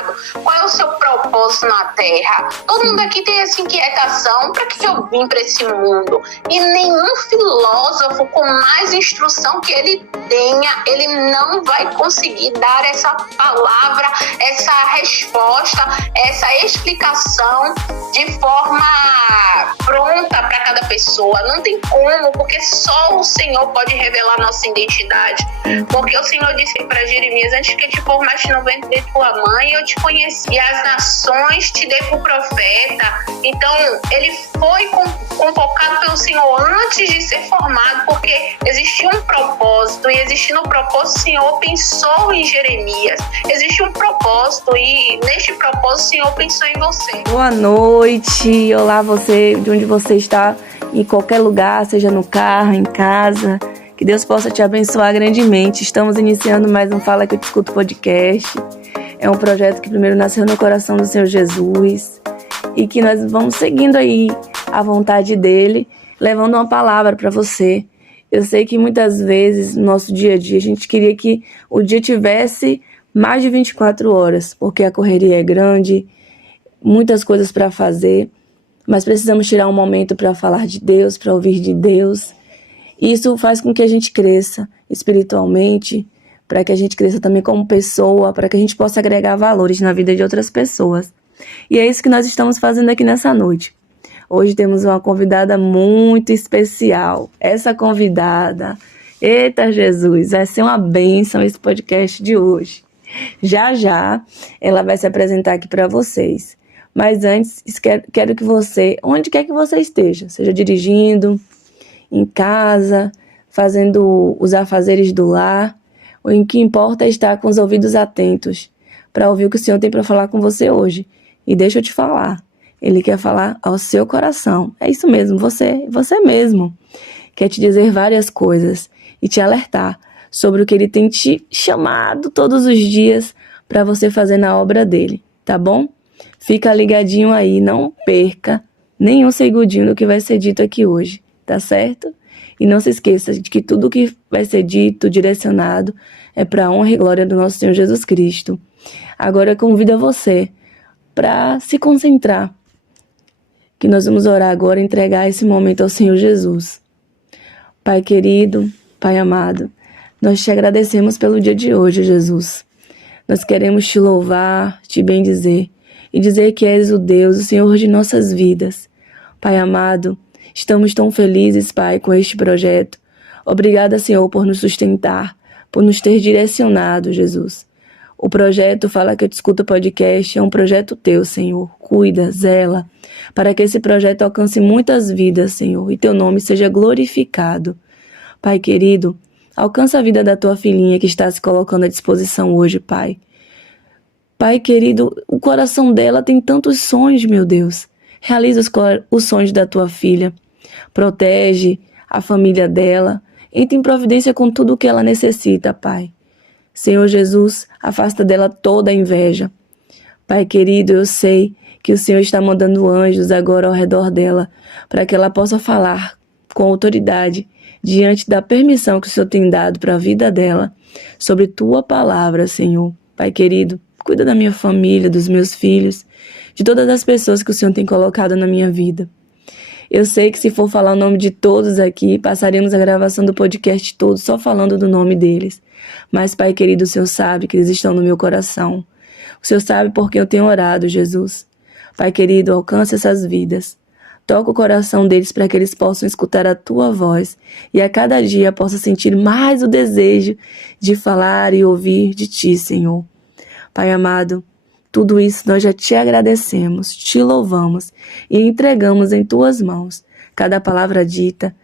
chamado? Qual é o seu propósito na Terra? Todo mundo aqui tem essa inquietação, para que eu vim para esse mundo? E nenhum filósofo, com mais instrução que ele tenha, ele não vai conseguir dar essa palavra, essa resposta, essa explicação de forma pronta para cada pessoa. Não tem como, porque só o Senhor pode revelar nossa identidade. Porque o Senhor disse para Jeremias: antes que eu te formaste no ventre de tua mãe, eu te conheci, e as nações te dei por profeta. Então, ele foi convocado pelo Senhor antes de ser formado, porque existia um propósito, e existindo um propósito, o Senhor pensou em Jeremias. Existe um propósito, e neste propósito, o Senhor pensou em você. Boa noite, olá você, de onde você está, em qualquer lugar, seja no carro, em casa. Que Deus possa te abençoar grandemente. Estamos iniciando mais um Fala Que Eu Te Escuto podcast. É um projeto que primeiro nasceu no coração do Senhor Jesus e que nós vamos seguindo aí a vontade dele, levando uma palavra para você. Eu sei que muitas vezes no nosso dia a dia a gente queria que o dia tivesse mais de 24 horas, porque a correria é grande, muitas coisas para fazer, mas precisamos tirar um momento para falar de Deus, para ouvir de Deus. Isso faz com que a gente cresça espiritualmente, para que a gente cresça também como pessoa, para que a gente possa agregar valores na vida de outras pessoas. E é isso que nós estamos fazendo aqui nessa noite. Hoje temos uma convidada muito especial. Essa convidada, eita Jesus, vai ser uma bênção esse podcast de hoje. Já já ela vai se apresentar aqui para vocês. Mas antes, quero que você, onde quer que você esteja, seja dirigindo, em casa, fazendo os afazeres do lar, o que importa é estar com os ouvidos atentos para ouvir o que o Senhor tem para falar com você hoje. E deixa eu te falar, Ele quer falar ao seu coração. É isso mesmo, você mesmo quer te dizer várias coisas e te alertar sobre o que Ele tem te chamado todos os dias para você fazer na obra dEle, tá bom? Fica ligadinho aí, não perca nenhum segundinho do que vai ser dito aqui hoje. Tá certo? E não se esqueça de que tudo que vai ser dito, direcionado, é para a honra e glória do nosso Senhor Jesus Cristo. Agora eu convido a você para se concentrar, que nós vamos orar agora e entregar esse momento ao Senhor Jesus. Pai querido, Pai amado, nós te agradecemos pelo dia de hoje, Jesus. Nós queremos te louvar, te bendizer e dizer que és o Deus, o Senhor de nossas vidas. Pai amado, estamos tão felizes, Pai, com este projeto. Obrigada, Senhor, por nos sustentar, por nos ter direcionado, Jesus. O projeto Fala Que Eu Te Escuto podcast é um projeto teu, Senhor. Cuida, zela, para que esse projeto alcance muitas vidas, Senhor, e teu nome seja glorificado. Pai querido, alcança a vida da tua filhinha que está se colocando à disposição hoje, Pai. Pai querido, o coração dela tem tantos sonhos, meu Deus. Realiza os sonhos da tua filha. Protege a família dela. Entra em providência com tudo o que ela necessita, Pai. Senhor Jesus, afasta dela toda a inveja. Pai querido, eu sei que o Senhor está mandando anjos agora ao redor dela, para que ela possa falar com autoridade, diante da permissão que o Senhor tem dado para a vida dela, sobre tua palavra, Senhor. Pai querido, cuida da minha família, dos meus filhos, de todas as pessoas que o Senhor tem colocado na minha vida. Eu sei que se for falar o nome de todos aqui, passaremos a gravação do podcast todo só falando do nome deles. Mas, Pai querido, o Senhor sabe que eles estão no meu coração. O Senhor sabe por que eu tenho orado, Jesus. Pai querido, alcance essas vidas. Toca o coração deles para que eles possam escutar a tua voz e a cada dia possam sentir mais o desejo de falar e ouvir de ti, Senhor. Pai amado, tudo isso nós já te agradecemos, te louvamos e entregamos em tuas mãos. Cada palavra dita,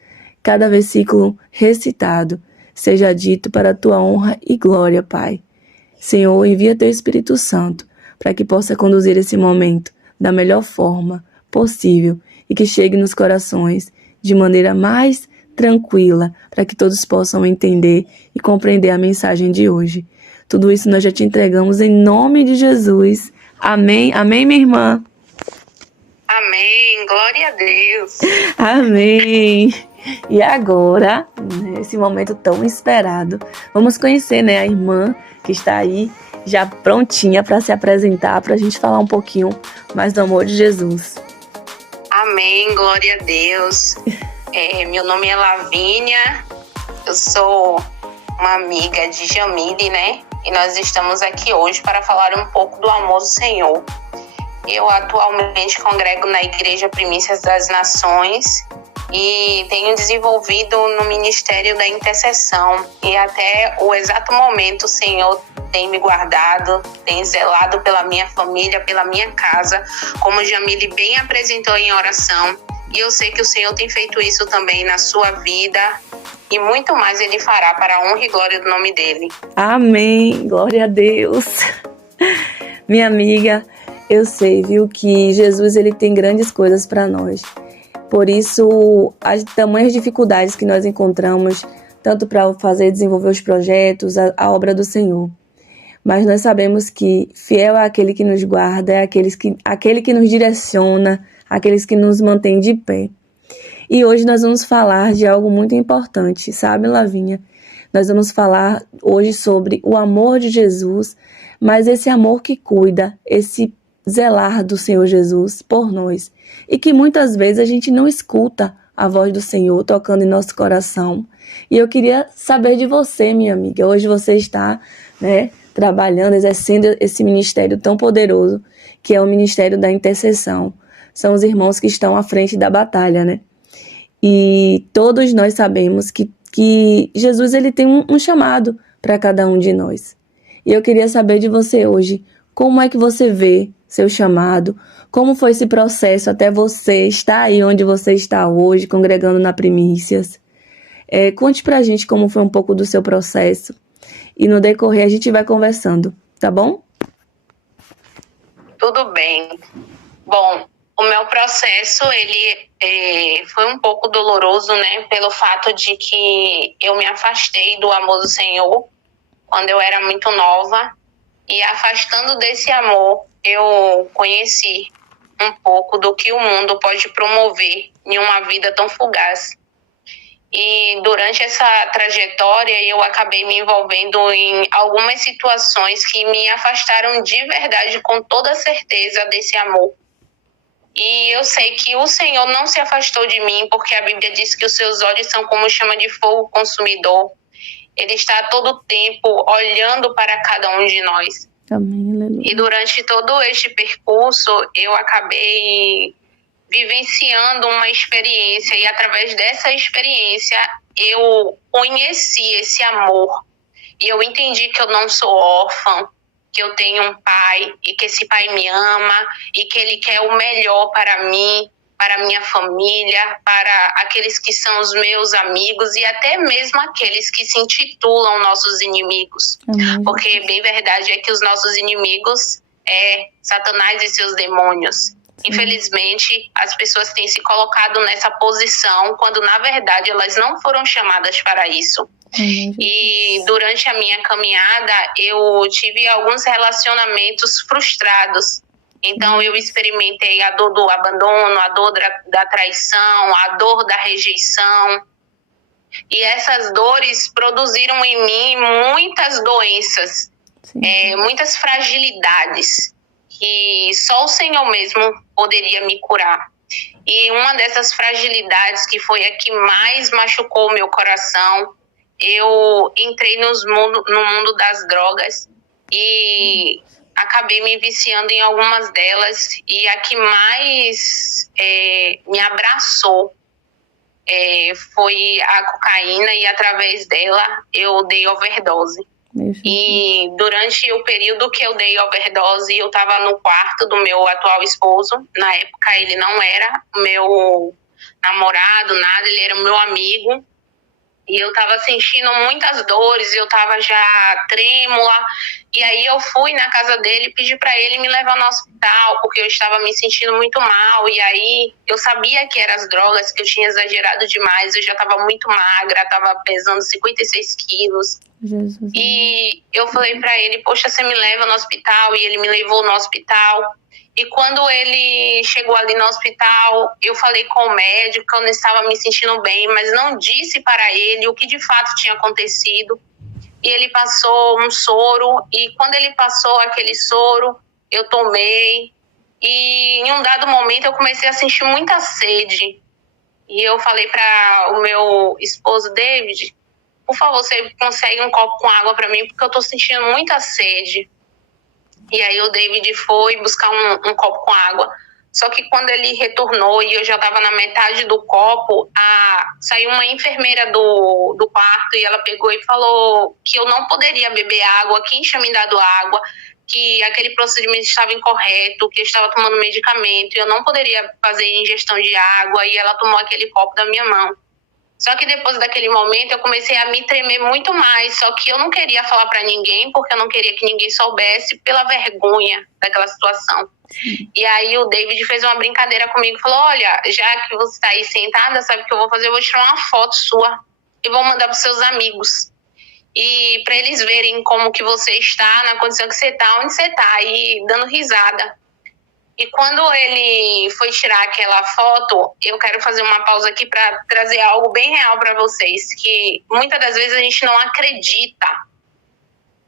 cada versículo recitado, seja dito para a tua honra e glória, Pai. Senhor, envia teu Espírito Santo para que possa conduzir esse momento da melhor forma possível e que chegue nos corações de maneira mais tranquila para que todos possam entender e compreender a mensagem de hoje. Tudo isso nós já te entregamos em nome de Jesus. Amém. Amém, minha irmã? Amém. Glória a Deus. Amém. E agora, nesse momento tão esperado, vamos conhecer, a irmã que está aí já prontinha para se apresentar, para a gente falar um pouquinho mais do amor de Jesus. Amém, glória a Deus. Meu nome é Lavínia, eu sou uma amiga de Jamile, né? E nós estamos aqui hoje para falar um pouco do amor do Senhor. Eu atualmente congrego na Igreja Primícias das Nações e tenho desenvolvido no Ministério da Intercessão. E até o exato momento o Senhor tem me guardado, tem zelado pela minha família, pela minha casa, como Jamile bem apresentou em oração. E eu sei que o Senhor tem feito isso também na sua vida e muito mais Ele fará para a honra e glória do nome dEle. Amém, glória a Deus. Minha amiga, eu sei, viu, que Jesus ele tem grandes coisas para nós. Por isso, as tamanhas dificuldades que nós encontramos, tanto para fazer desenvolver os projetos, a obra do Senhor. Mas nós sabemos que fiel é aquele que nos guarda, é aquele que nos direciona, aqueles que nos mantém de pé. E hoje nós vamos falar de algo muito importante, sabe, Lavínia? Nós vamos falar hoje sobre o amor de Jesus, mas esse amor que cuida, esse zelar do Senhor Jesus por nós. E que muitas vezes a gente não escuta a voz do Senhor tocando em nosso coração. E eu queria saber de você, minha amiga. Hoje você está, trabalhando, exercendo esse ministério tão poderoso, que é o Ministério da Intercessão. São os irmãos que estão à frente da batalha, né? E todos nós sabemos que Jesus ele tem um chamado para cada um de nós. E eu queria saber de você hoje, como é que você vê seu chamado? Como foi esse processo até você estar aí onde você está hoje, congregando na Primícias? Conte pra gente como foi um pouco do seu processo. E no decorrer a gente vai conversando, tá bom? Tudo bem. Bom, o meu processo, ele foi um pouco doloroso, né? Pelo fato de que eu me afastei do amor do Senhor quando eu era muito nova. E afastando desse amor, eu conheci um pouco do que o mundo pode promover em uma vida tão fugaz. E durante essa trajetória, eu acabei me envolvendo em algumas situações que me afastaram de verdade, com toda certeza, desse amor. E eu sei que o Senhor não se afastou de mim, porque a Bíblia diz que os seus olhos são como chama de fogo consumidor. Ele está a todo tempo olhando para cada um de nós. Amém, aleluia. E durante todo este percurso, eu acabei vivenciando uma experiência. E através dessa experiência, eu conheci esse amor. E eu entendi que eu não sou órfã, que eu tenho um pai e que esse pai me ama e que ele quer o melhor para mim, para minha família, para aqueles que são os meus amigos e até mesmo aqueles que se intitulam nossos inimigos. Amém. Porque bem verdade é que os nossos inimigos é Satanás e seus demônios. Sim. Infelizmente, as pessoas têm se colocado nessa posição quando, na verdade, elas não foram chamadas para isso. E durante a minha caminhada, eu tive alguns relacionamentos frustrados. Então, eu experimentei a dor do abandono, a dor da traição, a dor da rejeição. E essas dores produziram em mim muitas doenças, muitas fragilidades, que só o Senhor mesmo poderia me curar. E uma dessas fragilidades, que foi a que mais machucou o meu coração, eu entrei no mundo das drogas e acabei me viciando em algumas delas, e a que mais me abraçou foi a cocaína, e através dela eu dei overdose. E durante o período que eu dei overdose, eu estava no quarto do meu atual esposo. Na época ele não era meu namorado, nada, ele era meu amigo. E eu estava sentindo muitas dores, eu estava já trêmula. E aí eu fui na casa dele e pedi para ele me levar no hospital, porque eu estava me sentindo muito mal. E aí eu sabia que eram as drogas, que eu tinha exagerado demais. Eu já estava muito magra, estava pesando 56 quilos. Jesus. E eu falei para ele, poxa, você me leva no hospital? E ele me levou no hospital. E quando ele chegou ali no hospital, eu falei com o médico que eu não estava me sentindo bem, mas não disse para ele o que de fato tinha acontecido. e ele passou um soro, e quando ele passou aquele soro, eu tomei, e em um dado momento eu comecei a sentir muita sede. E eu falei para o meu esposo, David, por favor, você consegue um copo com água para mim, porque eu tô sentindo muita sede. E aí o David foi buscar um copo com água. Só que quando ele retornou e eu já estava na metade do copo, saiu uma enfermeira do quarto e ela pegou e falou que eu não poderia beber água, quem tinha me dado água, que aquele procedimento estava incorreto, que eu estava tomando medicamento e eu não poderia fazer ingestão de água, e ela tomou aquele copo da minha mão. Só que depois daquele momento eu comecei a me tremer muito mais, só que eu não queria falar para ninguém, porque eu não queria que ninguém soubesse, pela vergonha daquela situação. E aí o David fez uma brincadeira comigo, falou, olha, já que você está aí sentada, sabe o que eu vou fazer? Eu vou tirar uma foto sua e vou mandar para os seus amigos. E para eles verem como que você está, na condição que você está, onde você está, e dando risada. E quando ele foi tirar aquela foto, eu quero fazer uma pausa aqui para trazer algo bem real para vocês, que muitas das vezes a gente não acredita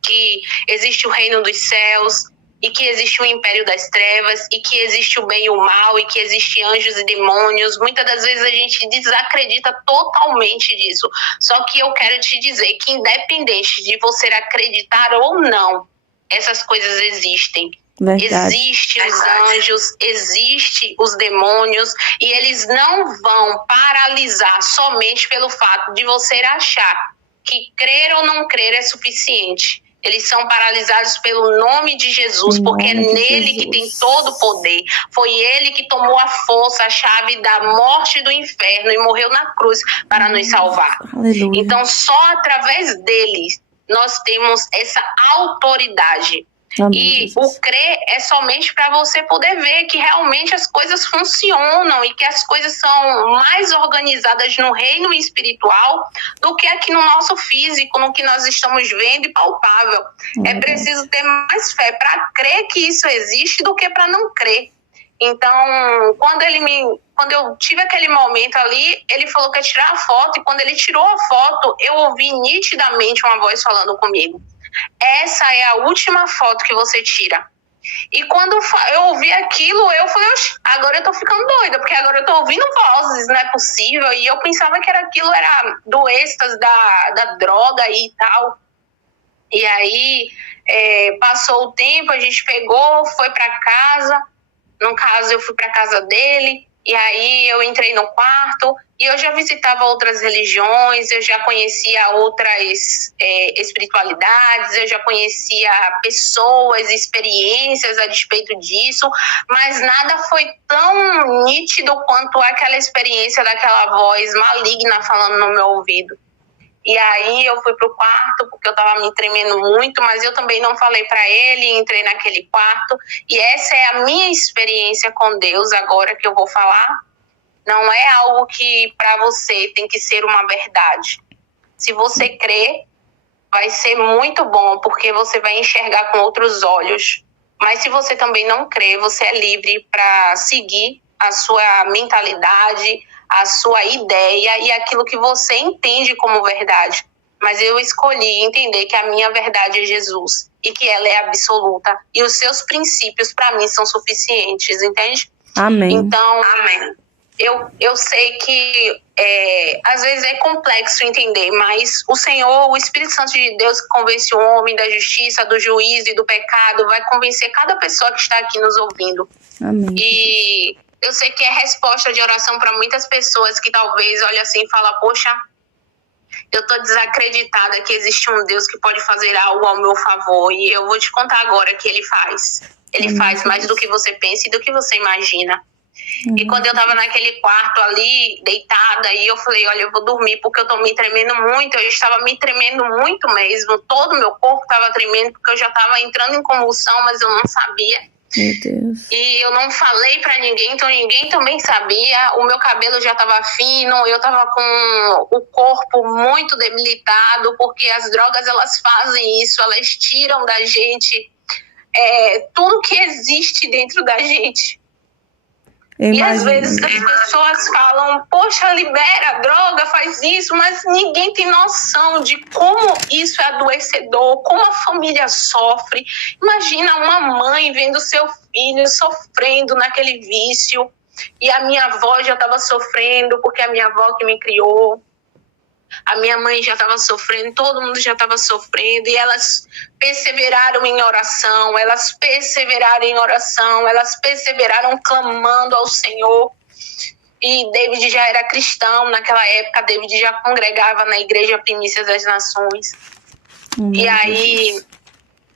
que existe o reino dos céus, e que existe o império das trevas, e que existe o bem e o mal, e que existe anjos e demônios. Muitas das vezes a gente desacredita totalmente disso. Só que eu quero te dizer que independente de você acreditar ou não, essas coisas existem. Verdade. Existem os anjos, existem os demônios, e eles não vão paralisar somente pelo fato de você achar que crer ou não crer é suficiente. Eles são paralisados pelo nome de Jesus, porque é nele que tem todo o poder. Foi ele que tomou a força, a chave da morte e do inferno e morreu na cruz para nos salvar. Aleluia. Então, só através deles nós temos essa autoridade. Amém, e o crer é somente para você poder ver que realmente as coisas funcionam e que as coisas são mais organizadas no reino espiritual do que aqui no nosso físico, no que nós estamos vendo e palpável. É preciso ter mais fé para crer que isso existe do que para não crer. Então, quando eu tive aquele momento ali, ele falou que ia tirar a foto, e quando ele tirou a foto, eu ouvi nitidamente uma voz falando comigo. Essa é a última foto que você tira. E quando eu ouvi aquilo, eu falei, agora eu tô ficando doida, porque agora eu tô ouvindo vozes, não é possível. E eu pensava que aquilo era do êxtase, da droga e tal. E aí, passou o tempo, a gente pegou, foi pra casa. No caso, eu fui pra casa dele. E aí eu entrei no quarto e eu já visitava outras religiões, eu já conhecia outras espiritualidades, eu já conhecia pessoas, experiências a despeito disso, mas nada foi tão nítido quanto aquela experiência daquela voz maligna falando no meu ouvido. E aí eu fui pro quarto, porque eu tava me tremendo muito, mas eu também não falei para ele, entrei naquele quarto. E essa é a minha experiência com Deus agora que eu vou falar. Não é algo que para você tem que ser uma verdade. Se você crer, vai ser muito bom, porque você vai enxergar com outros olhos. Mas se você também não crer, você é livre para seguir a sua mentalidade, a sua ideia e aquilo que você entende como verdade. Mas eu escolhi entender que a minha verdade é Jesus e que ela é absoluta. E os seus princípios, para mim, são suficientes, entende? Amém. Então, amém. Eu sei que às vezes é complexo entender, mas o Senhor, o Espírito Santo de Deus, que convence o homem da justiça, do juízo e do pecado, vai convencer cada pessoa que está aqui nos ouvindo. Amém. E eu sei que é resposta de oração para muitas pessoas que talvez olhem assim e falam, poxa, eu estou desacreditada que existe um Deus que pode fazer algo ao meu favor. E eu vou te contar agora que Ele faz. Ele faz mais do que você pensa e do que você imagina. E quando eu tava naquele quarto ali, deitada, e eu falei, olha, eu vou dormir porque eu tô me tremendo muito. Eu estava me tremendo muito mesmo. Todo o meu corpo tava tremendo porque eu já tava entrando em convulsão, mas eu não sabia. Meu Deus. E eu não falei pra ninguém, então ninguém também sabia. O meu cabelo já tava fino, eu tava com o corpo muito debilitado, porque as drogas, elas fazem isso, elas tiram da gente tudo que existe dentro da gente. E às vezes as pessoas falam, poxa, libera, droga, faz isso, mas ninguém tem noção de como isso é adoecedor, como a família sofre. Imagina uma mãe vendo seu filho sofrendo naquele vício, e a minha avó já estava sofrendo, porque a minha avó que me criou, a minha mãe já estava sofrendo, todo mundo já estava sofrendo, e elas perseveraram em oração, elas perseveraram clamando ao Senhor. E David já era cristão naquela época, David já congregava na Igreja Primícias das Nações. E aí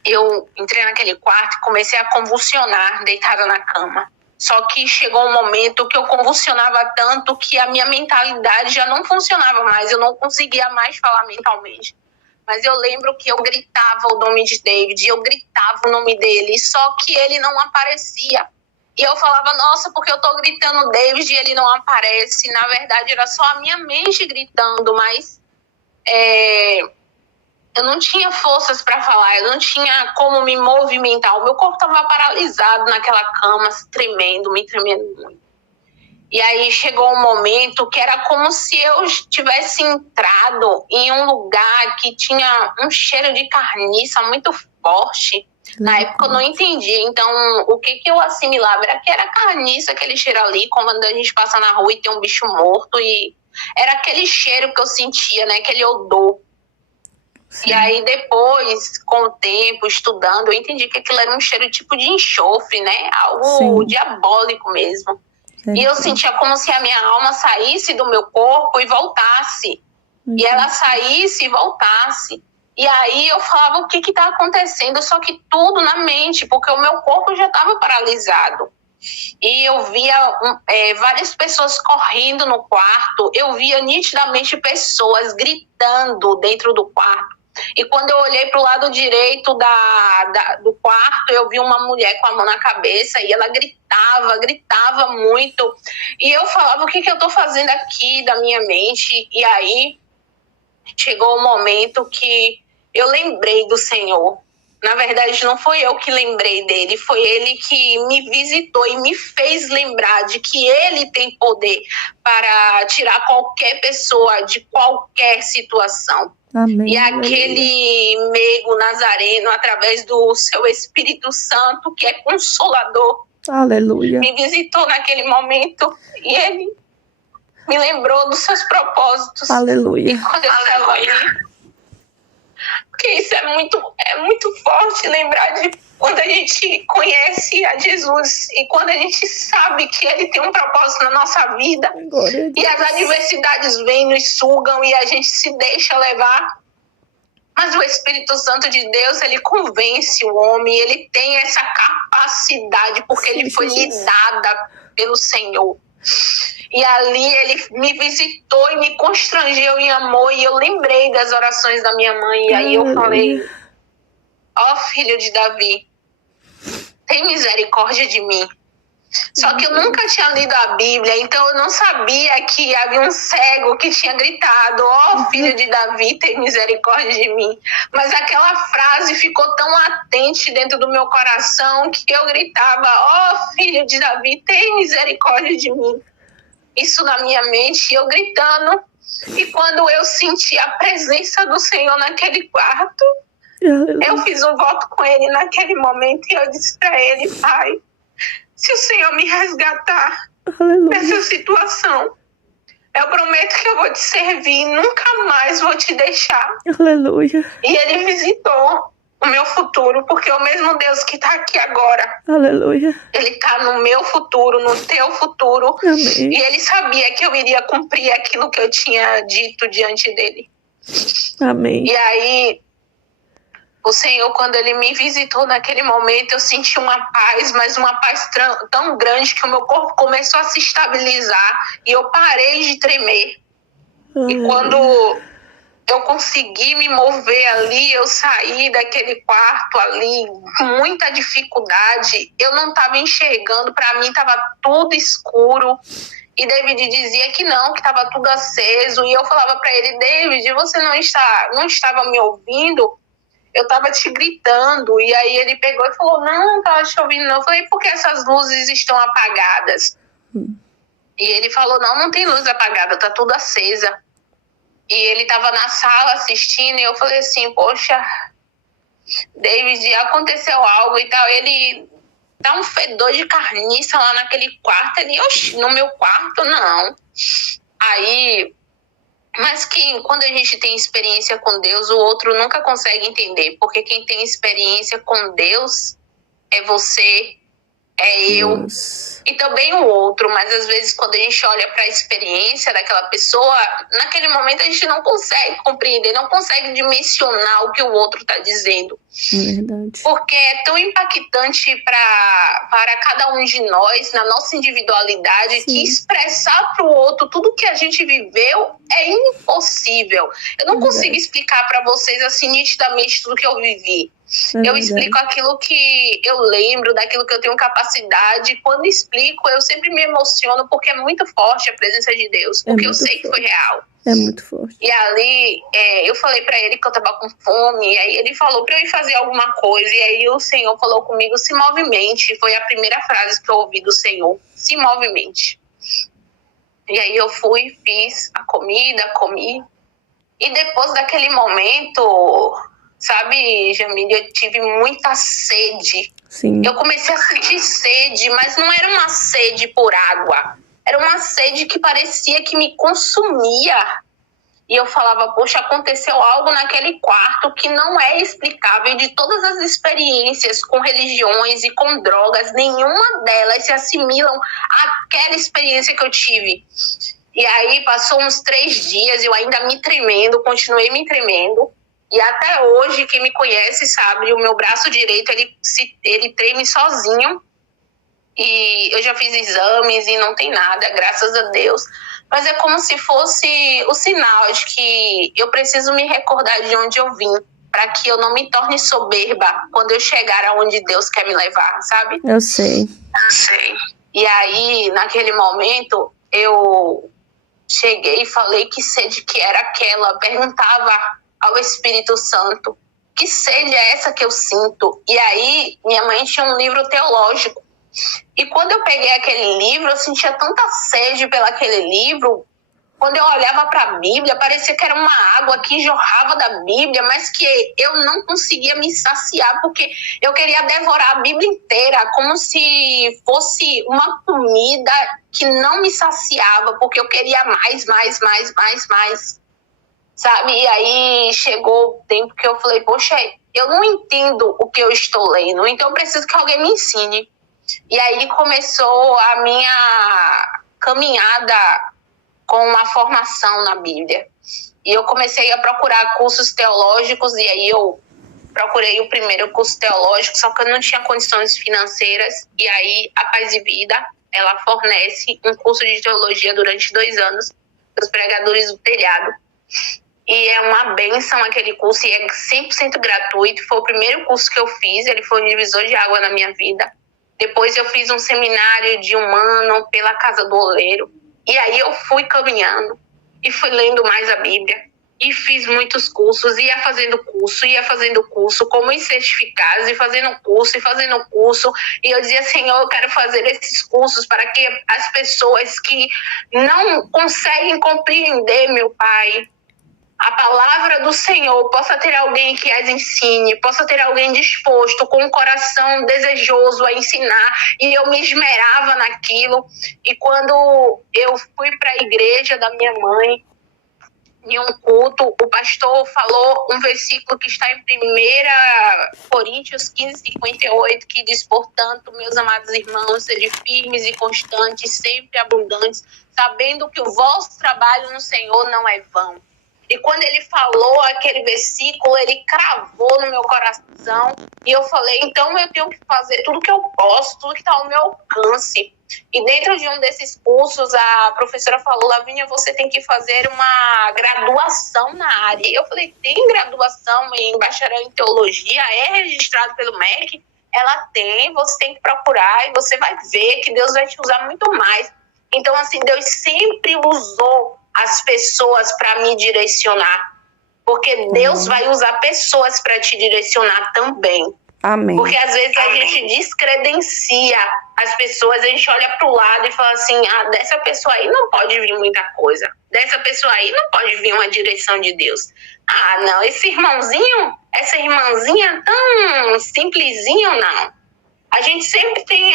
eu entrei naquele quarto e comecei a convulsionar, deitada na cama. Só que chegou um momento que eu convulsionava tanto que a minha mentalidade já não funcionava mais. Eu não conseguia mais falar mentalmente. Mas eu lembro que eu gritava o nome de David, eu gritava o nome dele, só que ele não aparecia. E eu falava, nossa, porque eu tô gritando David e ele não aparece. Na verdade, era só a minha mente gritando, mas eu não tinha forças para falar, eu não tinha como me movimentar. O meu corpo estava paralisado naquela cama, me tremendo muito. E aí chegou um momento que era como se eu tivesse entrado em um lugar que tinha um cheiro de carniça muito forte. Na época eu não entendia, então o que eu assimilava era que era carniça, aquele cheiro ali, quando a gente passa na rua e tem um bicho morto, e era aquele cheiro que eu sentia, né, aquele odor. Sim. E aí depois, com o tempo, estudando, eu entendi que aquilo era um cheiro tipo de enxofre, né? Algo diabólico mesmo. Sim. E eu sentia como se a minha alma saísse do meu corpo e voltasse. E ela saísse e voltasse. E aí eu falava, o que está acontecendo? Só que tudo na mente, porque o meu corpo já estava paralisado. E eu via várias pessoas correndo no quarto, eu via nitidamente pessoas gritando dentro do quarto. E quando eu olhei para o lado direito do quarto, eu vi uma mulher com a mão na cabeça e ela gritava muito. E eu falava, o que eu estou fazendo aqui da minha mente? E aí chegou um momento que eu lembrei do Senhor. Na verdade, não foi eu que lembrei dele, foi ele que me visitou e me fez lembrar de que ele tem poder para tirar qualquer pessoa de qualquer situação. Amém. E aquele meigo nazareno, através do seu Espírito Santo, que é consolador, aleluia, me visitou naquele momento e ele me lembrou dos seus propósitos. Aleluia. E quando eu estava ali, porque isso é muito forte, lembrar de quando a gente conhece a Jesus e quando a gente sabe que ele tem um propósito na nossa vida e as adversidades vêm, nos sugam e a gente se deixa levar. Mas o Espírito Santo de Deus, ele convence o homem, ele tem essa capacidade porque ele foi lhe dada pelo Senhor. E ali ele me visitou e me constrangeu em amor. E eu lembrei das orações da minha mãe. E aí eu falei, ó filho de Davi, tem misericórdia de mim. Só que eu nunca tinha lido a Bíblia, então eu não sabia que havia um cego que tinha gritado, ó filho de Davi, tem misericórdia de mim. Mas aquela frase ficou tão latente dentro do meu coração que eu gritava, ó filho de Davi, tem misericórdia de mim. Isso na minha mente, eu gritando. E quando eu senti a presença do Senhor naquele quarto, eu fiz um voto com ele naquele momento e eu disse para ele, Pai, se o Senhor me resgatar dessa situação, eu prometo que eu vou te servir, nunca mais vou te deixar. Aleluia. E ele visitou o meu futuro, porque o mesmo Deus que está aqui agora, aleluia, ele está no meu futuro, no teu futuro. Amém. E ele sabia que eu iria cumprir aquilo que eu tinha dito diante dele. Amém. E aí, o Senhor, quando ele me visitou naquele momento, eu senti uma paz, mas uma paz tão grande que o meu corpo começou a se estabilizar e eu parei de tremer. E quando eu consegui me mover ali, eu saí daquele quarto ali com muita dificuldade, eu não estava enxergando, para mim estava tudo escuro. E David dizia que não, que estava tudo aceso. E eu falava para ele, David, você não estava me ouvindo? Eu estava te gritando. E aí ele pegou e falou, não estava te ouvindo não. Eu falei, por que essas luzes estão apagadas? E ele falou, não tem luz apagada, tá tudo acesa. E ele tava na sala assistindo e eu falei assim, poxa, David, aconteceu algo e tal. Ele dá um fedor de carniça lá naquele quarto. Ele, oxi, no meu quarto, não. Aí, mas que quando a gente tem experiência com Deus, o outro nunca consegue entender. Porque quem tem experiência com Deus é você, é eu e também o outro, mas às vezes quando a gente olha para a experiência daquela pessoa, naquele momento a gente não consegue compreender, não consegue dimensionar o que o outro está dizendo. Verdade. Porque é tão impactante para cada um de nós, na nossa individualidade, Sim. que expressar para o outro tudo que a gente viveu é impossível. Eu não consigo explicar para vocês assim nitidamente tudo que eu vivi. Eu explico aquilo que eu lembro, daquilo que eu tenho capacidade. Quando explico, eu sempre me emociono, porque é muito forte a presença de Deus. Porque eu sei que foi real. É muito forte. E ali, eu falei pra ele que eu tava com fome. E aí ele falou pra eu ir fazer alguma coisa. E aí o Senhor falou comigo, se movimente. Foi a primeira frase que eu ouvi do Senhor. Se movimente. E aí eu fui, fiz a comida, comi. E depois daquele momento... Sabe, Jamile, eu tive muita sede. Sim. Eu comecei a sentir sede, mas não era uma sede por água. Era uma sede que parecia que me consumia. E eu falava, poxa, aconteceu algo naquele quarto que não é explicável. E de todas as experiências com religiões e com drogas, nenhuma delas se assimilam àquela experiência que eu tive. E aí passou uns 3 dias, eu ainda me tremendo, continuei me tremendo. E até hoje, quem me conhece sabe, o meu braço direito, ele treme sozinho. E eu já fiz exames e não tem nada, graças a Deus. Mas é como se fosse o sinal de que eu preciso me recordar de onde eu vim, para que eu não me torne soberba quando eu chegar aonde Deus quer me levar, sabe? Eu sei. E aí, naquele momento, eu cheguei e falei que sede que era aquela, perguntava ao Espírito Santo, que sede é essa que eu sinto? E aí, minha mãe tinha um livro teológico. E quando eu peguei aquele livro, eu sentia tanta sede pelaquele livro. Quando eu olhava para a Bíblia, parecia que era uma água que jorrava da Bíblia, mas que eu não conseguia me saciar, porque eu queria devorar a Bíblia inteira, como se fosse uma comida que não me saciava, porque eu queria mais. Sabe? E aí chegou o tempo que eu falei, poxa, eu não entendo o que eu estou lendo, então eu preciso que alguém me ensine. E aí começou a minha caminhada com uma formação na Bíblia. E eu comecei a procurar cursos teológicos, e aí eu procurei o primeiro curso teológico, só que eu não tinha condições financeiras. E aí a Paz e Vida, ela fornece um curso de teologia durante 2 anos para os pregadores do telhado. E é uma bênção aquele curso, e é 100% gratuito. Foi o primeiro curso que eu fiz, ele foi um divisor de água na minha vida. Depois eu fiz um seminário de 1 ano pela Casa do Oleiro. E aí eu fui caminhando e fui lendo mais a Bíblia. E fiz muitos cursos, ia fazendo curso, como em certificados, e fazendo curso. E eu dizia, Senhor, eu quero fazer esses cursos para que as pessoas que não conseguem compreender, meu Pai, a palavra do Senhor, possa ter alguém que as ensine, possa ter alguém disposto, com um coração desejoso a ensinar. E eu me esmerava naquilo. E quando eu fui para a igreja da minha mãe, em um culto, o pastor falou um versículo que está em 1 Coríntios 15:58, que diz, portanto, meus amados irmãos, sede firmes e constantes, sempre abundantes, sabendo que o vosso trabalho no Senhor não é vão. E quando ele falou aquele versículo, ele cravou no meu coração. E eu falei, então eu tenho que fazer tudo que eu posso, tudo que está ao meu alcance. E dentro de um desses cursos, a professora falou, Lavínia, você tem que fazer uma graduação na área. E eu falei, tem graduação em bacharel em teologia? É registrado pelo MEC? Ela tem, você tem que procurar e você vai ver que Deus vai te usar muito mais. Então, assim, Deus sempre usou as pessoas para me direcionar, porque Deus vai usar pessoas para te direcionar também. Amém. Porque às vezes a gente descredencia as pessoas, a gente olha para o lado e fala assim, dessa pessoa aí não pode vir muita coisa, dessa pessoa aí não pode vir uma direção de Deus. Não, esse irmãozinho, essa irmãzinha tão simplesinho, não. A gente sempre tem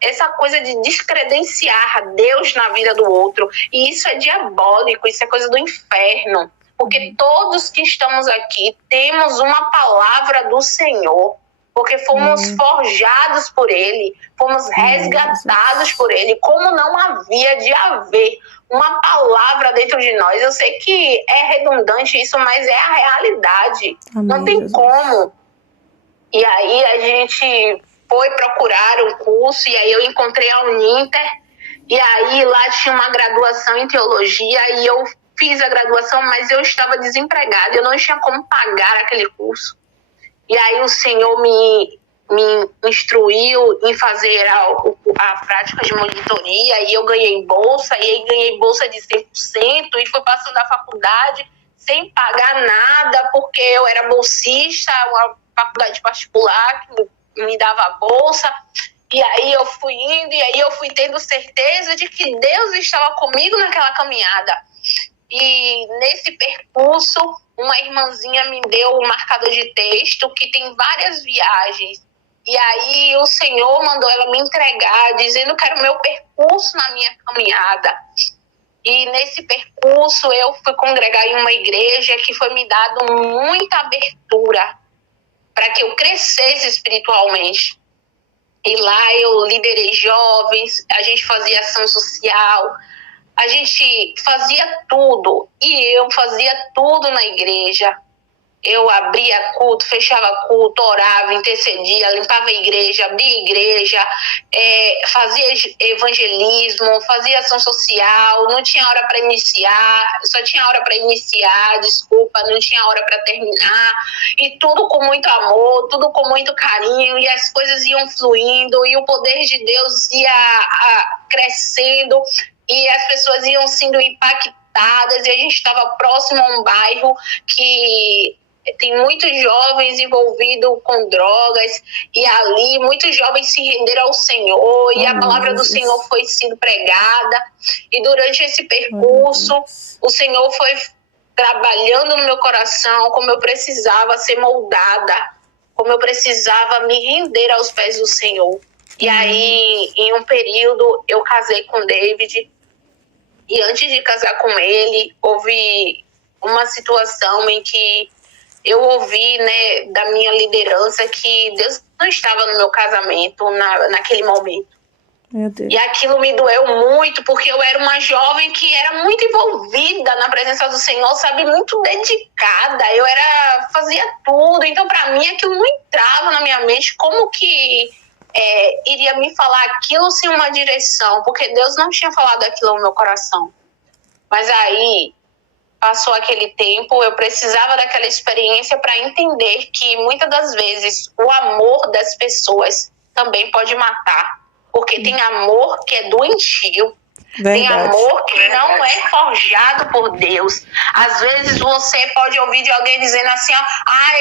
essa coisa de descredenciar Deus na vida do outro. E isso é diabólico, isso é coisa do inferno. Porque todos que estamos aqui temos uma palavra do Senhor. Porque fomos forjados por Ele, fomos resgatados por Ele. Como não havia de haver uma palavra dentro de nós. Eu sei que é redundante isso, mas é a realidade. Amém, não tem Jesus. como. E aí a gente foi procurar um curso, e aí eu encontrei a Uninter, e aí lá tinha uma graduação em teologia, e eu fiz a graduação, mas eu estava desempregada, eu não tinha como pagar aquele curso. E aí o Senhor me instruiu em fazer a prática de monitoria, e eu ganhei bolsa, e aí ganhei bolsa de 100%, e fui passando a faculdade sem pagar nada, porque eu era bolsista, uma faculdade particular que me dava a bolsa. E aí eu fui indo, e aí eu fui tendo certeza de que Deus estava comigo naquela caminhada. E nesse percurso, uma irmãzinha me deu um marcador de texto que tem várias viagens. E aí o Senhor mandou ela me entregar, dizendo que era o meu percurso na minha caminhada. E nesse percurso eu fui congregar em uma igreja que foi me dado muita abertura para que eu crescesse espiritualmente. E lá eu liderei jovens, a gente fazia ação social, a gente fazia tudo. E eu fazia tudo na igreja. Eu abria culto, fechava culto, orava, intercedia, limpava a igreja, abria a igreja, fazia evangelismo, fazia ação social, não tinha hora para iniciar, só tinha hora para iniciar, não tinha hora para terminar, e tudo com muito amor, tudo com muito carinho, e as coisas iam fluindo, e o poder de Deus ia crescendo, e as pessoas iam sendo impactadas, e a gente estava próximo a um bairro que tem muitos jovens envolvidos com drogas, e ali muitos jovens se renderam ao Senhor, e a palavra do Senhor foi sendo pregada, e durante esse percurso o Senhor foi trabalhando no meu coração, como eu precisava ser moldada, como eu precisava me render aos pés do Senhor. E aí, em um período, eu casei com David, e antes de casar com ele, houve uma situação em que eu ouvi, né, da minha liderança que Deus não estava no meu casamento naquele momento. Meu Deus. E aquilo me doeu muito, porque eu era uma jovem que era muito envolvida na presença do Senhor, sabe, muito dedicada. Eu fazia tudo, então para mim aquilo não entrava na minha mente. Como que iria me falar aquilo sem uma direção? Porque Deus não tinha falado aquilo no meu coração. Mas aí passou aquele tempo, eu precisava daquela experiência para entender que muitas das vezes o amor das pessoas também pode matar. Porque tem amor que é doentio. Verdade. Tem amor que não é forjado por Deus. Às vezes você pode ouvir de alguém dizendo assim,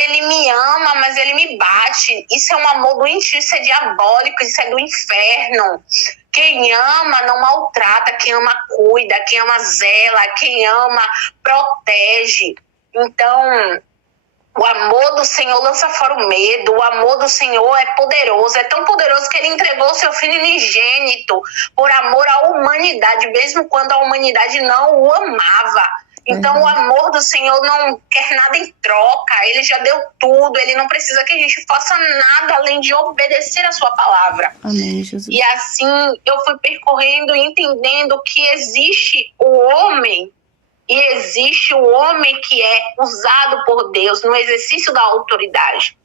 ele me ama, mas ele me bate. Isso é um amor doentio, isso é diabólico, isso é do inferno. Quem ama não maltrata, quem ama cuida, quem ama zela, quem ama protege. Então, o amor do Senhor lança fora o medo, o amor do Senhor é poderoso, é tão poderoso que ele entregou seu Filho unigênito por amor à humanidade, mesmo quando a humanidade não o amava. Então o amor do Senhor não quer nada em troca, ele já deu tudo, ele não precisa que a gente faça nada além de obedecer a sua palavra. Amém, Jesus. E assim eu fui percorrendo e entendendo que existe o homem, e existe o homem que é usado por Deus no exercício da autoridade.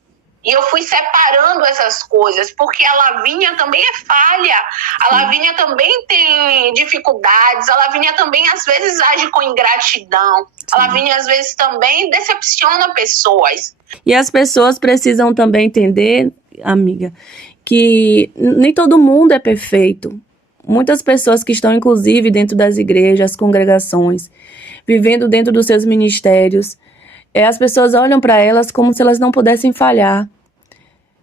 E eu fui separando essas coisas, porque a Lavínia também é falha. A Lavínia também tem dificuldades. A Lavínia também, às vezes, age com ingratidão. A Lavínia, às vezes, também decepciona pessoas. E as pessoas precisam também entender, amiga, que nem todo mundo é perfeito. Muitas pessoas que estão, inclusive, dentro das igrejas, congregações, vivendo dentro dos seus ministérios, as pessoas olham para elas como se elas não pudessem falhar.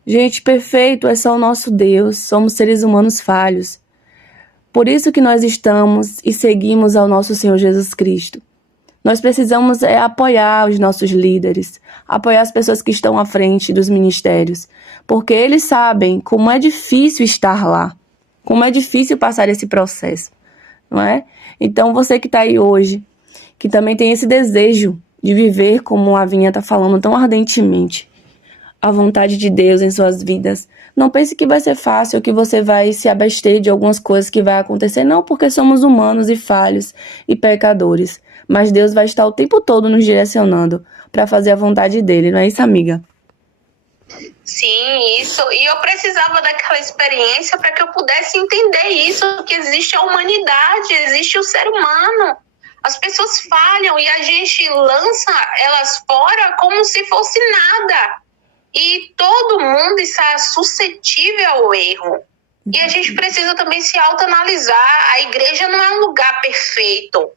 Gente, perfeito é só o nosso Deus, somos seres humanos falhos. Por isso que nós estamos e seguimos ao nosso Senhor Jesus Cristo. Nós precisamos apoiar os nossos líderes, apoiar as pessoas que estão à frente dos ministérios, porque eles sabem como é difícil estar lá, como é difícil passar esse processo, não é? Então você que está aí hoje, que também tem esse desejo de viver como a Vinha está falando tão ardentemente, a vontade de Deus em suas vidas. Não pense que vai ser fácil, que você vai se abster de algumas coisas que vai acontecer. Não, porque somos humanos e falhos e pecadores. Mas Deus vai estar o tempo todo nos direcionando para fazer a vontade dele. Não é isso, amiga? Sim, isso. E eu precisava daquela experiência para que eu pudesse entender isso, que existe a humanidade, existe o ser humano. As pessoas falham e a gente lança elas fora como se fosse nada. E todo mundo está suscetível ao erro. E a gente precisa também se autoanalisar. A igreja não é um lugar perfeito.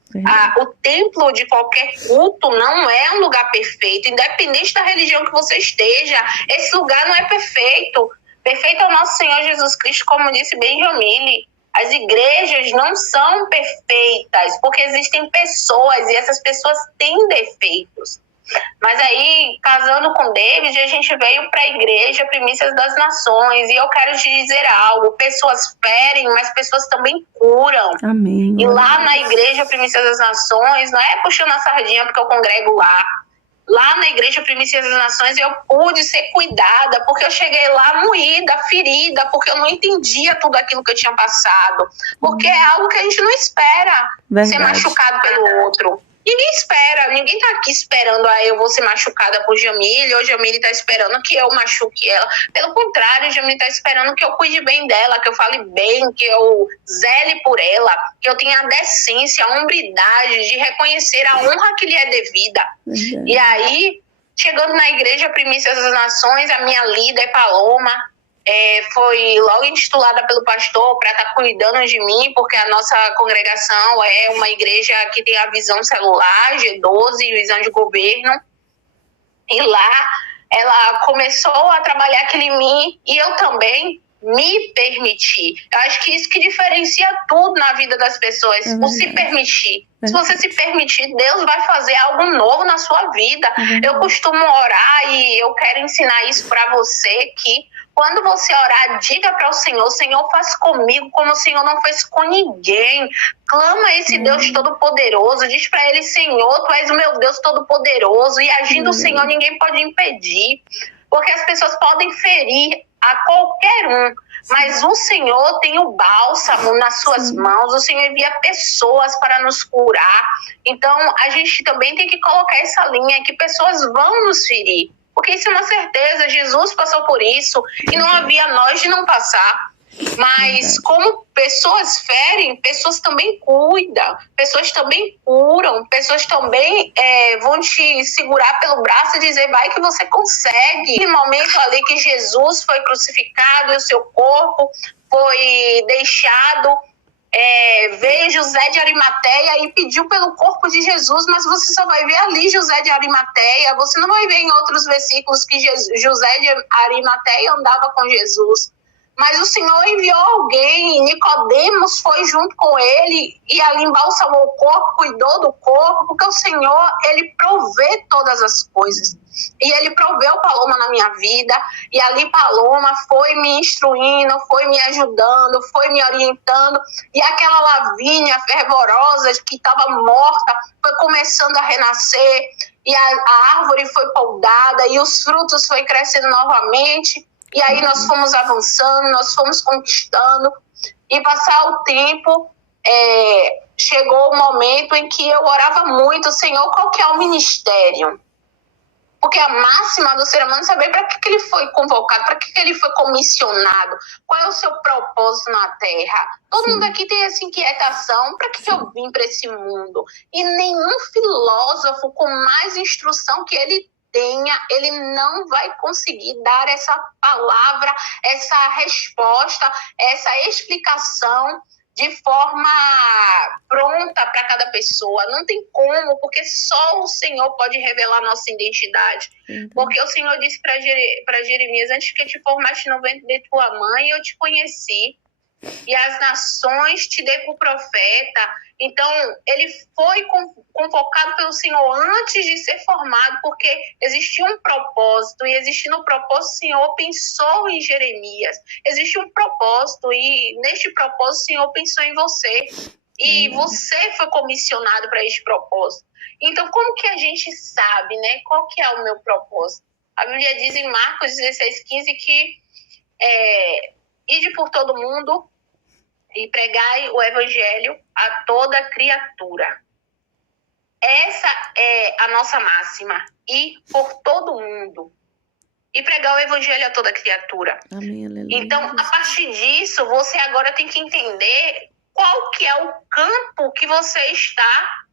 O templo de qualquer culto não é um lugar perfeito. Independente da religião que você esteja, esse lugar não é perfeito. Perfeito é o nosso Senhor Jesus Cristo, como disse Benjamin. As igrejas não são perfeitas, porque existem pessoas e essas pessoas têm defeitos. Mas aí, casando com David, a gente veio para a igreja Primícias das Nações. E eu quero te dizer algo: pessoas ferem, mas pessoas também curam. Amém. E lá na igreja Primícias das Nações, não é puxando a sardinha porque eu congrego lá. Lá na igreja Primícias das Nações eu pude ser cuidada, porque eu cheguei lá moída, ferida, porque eu não entendia tudo aquilo que eu tinha passado. Porque é algo que a gente não espera. Verdade. Ser machucado pelo outro. Ninguém espera, ninguém tá aqui esperando eu vou ser machucada por Jamile, ou Jamile tá esperando que eu machuque ela. Pelo contrário, Jamile tá esperando que eu cuide bem dela, que eu fale bem, que eu zele por ela, que eu tenha a decência, a hombridade de reconhecer a honra que lhe é devida. Uhum. E aí, chegando na igreja Primícias das Nações, a minha líder, Paloma, foi logo intitulada pelo pastor para estar cuidando de mim, porque a nossa congregação é uma igreja que tem a visão celular, G12, visão de governo. E lá ela começou a trabalhar aquilo em mim e eu também me permiti. Eu acho que isso que diferencia tudo na vida das pessoas, o se permitir. Se você se permitir, Deus vai fazer algo novo na sua vida. Eu costumo orar e eu quero ensinar isso para você, que quando você orar, diga para o Senhor faz comigo como o Senhor não fez com ninguém. Clama a esse Deus Todo-Poderoso, diz para ele: Senhor, tu és o meu Deus Todo-Poderoso, e agindo o Senhor ninguém pode impedir. Porque as pessoas podem ferir a qualquer um, mas o Senhor tem o bálsamo nas suas mãos, o Senhor envia pessoas para nos curar. Então, a gente também tem que colocar essa linha, que pessoas vão nos ferir. Porque isso é uma certeza, Jesus passou por isso e não havia nós de não passar. Mas como pessoas ferem, pessoas também cuidam, pessoas também curam, pessoas também vão te segurar pelo braço e dizer: vai que você consegue. No momento ali que Jesus foi crucificado e o seu corpo foi deixado, veio José de Arimateia e pediu pelo corpo de Jesus, mas você só vai ver ali José de Arimateia, você não vai ver em outros versículos que José de Arimateia andava com Jesus. Mas o Senhor enviou alguém, Nicodemos foi junto com ele e ali embalsamou o corpo, cuidou do corpo, porque o Senhor, ele provê todas as coisas. E ele proveu Paloma na minha vida, e ali Paloma foi me instruindo, foi me ajudando, foi me orientando, e aquela lavínia fervorosa que estava morta foi começando a renascer, e a árvore foi podada, e os frutos foi crescendo novamente. E aí nós fomos avançando, nós fomos conquistando. E passar o tempo, chegou o momento em que eu orava muito: Senhor, qual que é o ministério? Porque a máxima do ser humano é saber para que ele foi convocado, para que ele foi comissionado, qual é o seu propósito na Terra. Todo mundo aqui tem essa inquietação: para que eu vim para esse mundo? E nenhum filósofo com mais instrução que ele ele não vai conseguir dar essa palavra, essa resposta, essa explicação de forma pronta para cada pessoa. Não tem como, porque só o Senhor pode revelar a nossa identidade. Porque o Senhor disse para Jeremias: antes que eu te formaste no ventre de tua mãe, eu te conheci. E as nações te dei por profeta. Então, ele foi convocado pelo Senhor antes de ser formado, porque existia um propósito, e existindo um propósito, o Senhor pensou em Jeremias. Existe um propósito, e neste propósito, o Senhor pensou em você. E você foi comissionado para este propósito. Então, como que a gente sabe, né? Qual que é o meu propósito? A Bíblia diz em Marcos 16:15 que ide por todo mundo e pregai o evangelho a toda criatura. Essa é a nossa máxima. Ir por todo mundo e pregar o evangelho a toda criatura. Amém, aleluia. Então, a partir disso, você agora tem que entender qual que é o campo que você está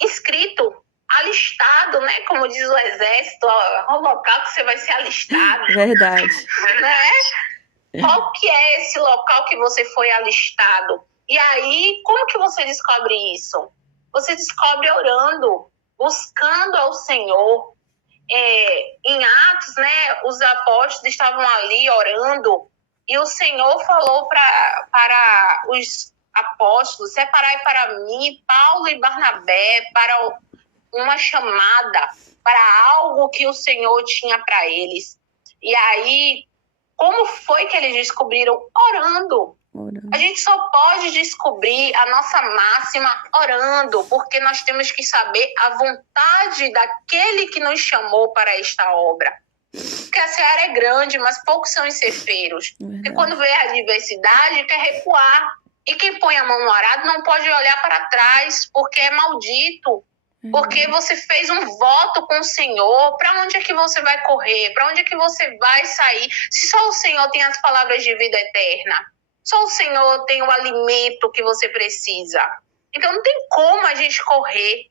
inscrito, alistado, né? Como diz o exército, o local que você vai ser alistado. Verdade. Né? Qual que é esse local que você foi alistado? E aí, como que você descobre isso? Você descobre orando, buscando ao Senhor. Em Atos, né, os apóstolos estavam ali orando, e o Senhor falou para os apóstolos: separai para mim Paulo e Barnabé para uma chamada, para algo que o Senhor tinha para eles. E aí, como foi que eles descobriram? Orando. A gente só pode descobrir a nossa máxima orando, porque nós temos que saber a vontade daquele que nos chamou para esta obra. Porque a seara é grande, mas poucos são os ceifeiros. E quando vê a adversidade, quer recuar. E quem põe a mão no arado não pode olhar para trás, porque é maldito. Porque você fez um voto com o Senhor. Para onde é que você vai correr? Para onde é que você vai sair? Se só o Senhor tem as palavras de vida eterna. Só o Senhor tem o alimento que você precisa. Então não tem como a gente correr.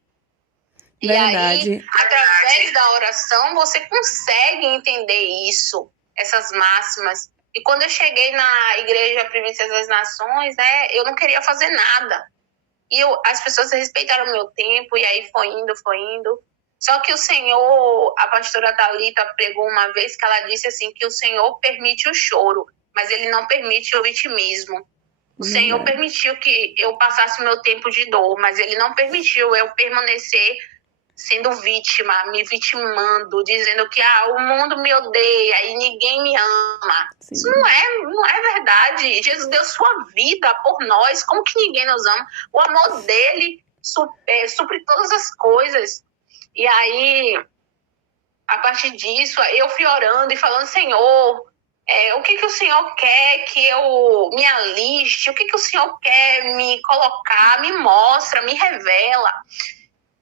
Verdade. E aí, através da oração, você consegue entender isso, essas máximas. E quando eu cheguei na Igreja Primícias das Nações, né, eu não queria fazer nada. E as pessoas respeitaram o meu tempo, e aí foi indo. Só que o Senhor, a pastora Thalita pregou uma vez que ela disse assim, que o Senhor permite o choro, mas ele não permite o vitimismo. O Senhor permitiu que eu passasse o meu tempo de dor, mas ele não permitiu eu permanecer sendo vítima, me vitimando, dizendo que o mundo me odeia e ninguém me ama. Sim. Isso não é verdade. Jesus deu sua vida por nós. Como que ninguém nos ama? O amor dele supre todas as coisas. E aí, a partir disso, eu fui orando e falando: Senhor, o que o Senhor quer que eu me aliste? O que o Senhor quer me colocar? Me mostra, me revela.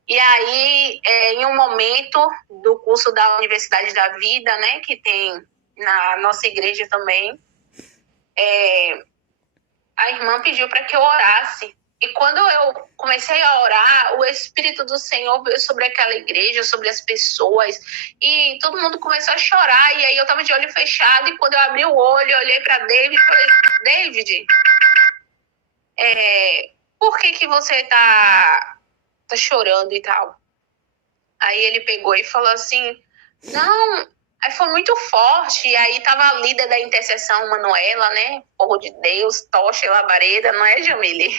E aí, em um momento do curso da Universidade da Vida, né, que tem na nossa igreja também, a irmã pediu para que eu orasse. E quando eu comecei a orar, o Espírito do Senhor veio sobre aquela igreja, sobre as pessoas, e todo mundo começou a chorar. E aí eu estava de olho fechado, e quando eu abri o olho, eu olhei para David e falei: David, por que você tá chorando e tal? Aí ele pegou e falou assim: não, aí foi muito forte. E aí tava a líder da intercessão, Manuela, né? Povo de Deus, tocha e labareda, não é, Jamile?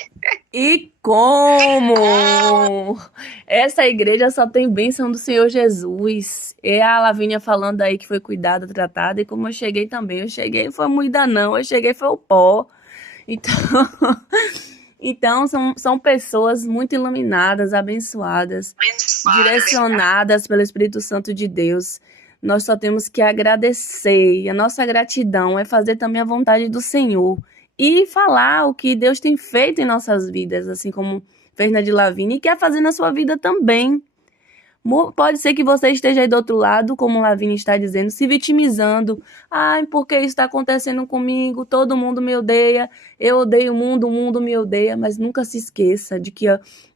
E como? Essa igreja só tem bênção do Senhor Jesus. É a Lavínia falando aí que foi cuidada, tratada. E como eu cheguei também, eu cheguei foi moída não, eu cheguei foi o pó. Então são pessoas muito iluminadas, abençoadas, direcionadas pelo Espírito Santo de Deus. Nós só temos que agradecer. E a nossa gratidão é fazer também a vontade do Senhor. E falar o que Deus tem feito em nossas vidas, assim como fez na de Lavínia, e quer fazer na sua vida também. Pode ser que você esteja aí do outro lado, como Lavínia está dizendo, se vitimizando. Ai, porque isso está acontecendo comigo? Todo mundo me odeia. Eu odeio o mundo me odeia. Mas nunca se esqueça de que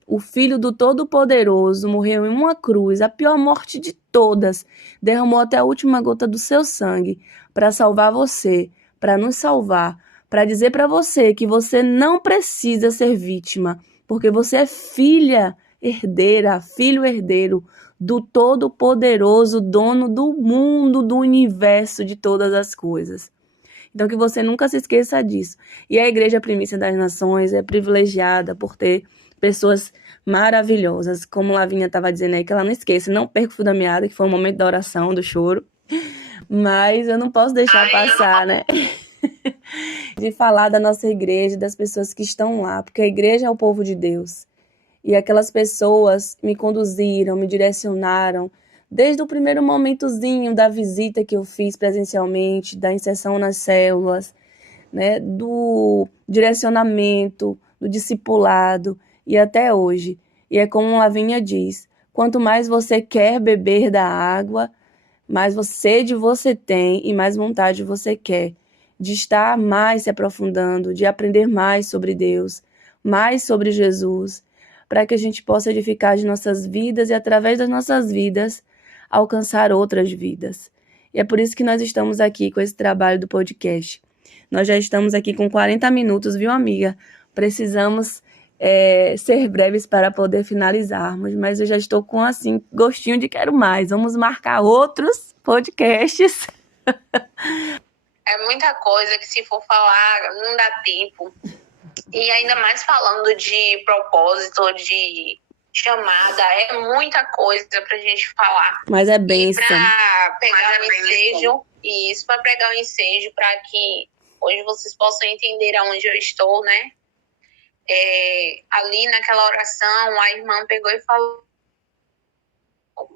o Filho do Todo-Poderoso morreu em uma cruz, a pior morte de todas. Derramou até a última gota do seu sangue para salvar você, para nos salvar, para dizer para você que você não precisa ser vítima, porque você é filha herdeira, filho herdeiro do Todo-Poderoso, dono do mundo, do universo, de todas as coisas. Então, que você nunca se esqueça disso. E a Igreja Primícia das Nações é privilegiada por ter pessoas maravilhosas, como Lavínia estava dizendo aí, que ela não esqueça, não perca o fio da meada, que foi o momento da oração, do choro. Mas eu não posso deixar passar, né? De falar da nossa igreja, das pessoas que estão lá, porque a igreja é o povo de Deus. E aquelas pessoas me conduziram, me direcionaram, desde o primeiro momentozinho da visita que eu fiz presencialmente, da inserção nas células, né, do direcionamento, do discipulado e até hoje. E é como Lavínia diz, quanto mais você quer beber da água, mais sede você tem e mais vontade você quer de estar mais se aprofundando, de aprender mais sobre Deus, mais sobre Jesus, para que a gente possa edificar as nossas vidas e, através das nossas vidas, alcançar outras vidas. E é por isso que nós estamos aqui com esse trabalho do podcast. Nós já estamos aqui com 40 minutos, viu, amiga? Precisamos ser breves para poder finalizarmos, mas eu já estou com, assim, gostinho de quero mais. Vamos marcar outros podcasts. É muita coisa que, se for falar, não dá tempo. E ainda mais falando de propósito, de chamada, é muita coisa pra gente falar. Mas é bênção. Pra pegar o ensejo, isso, pra pegar o ensejo, pra que hoje vocês possam entender aonde eu estou, né? Ali naquela oração, a irmã pegou e falou: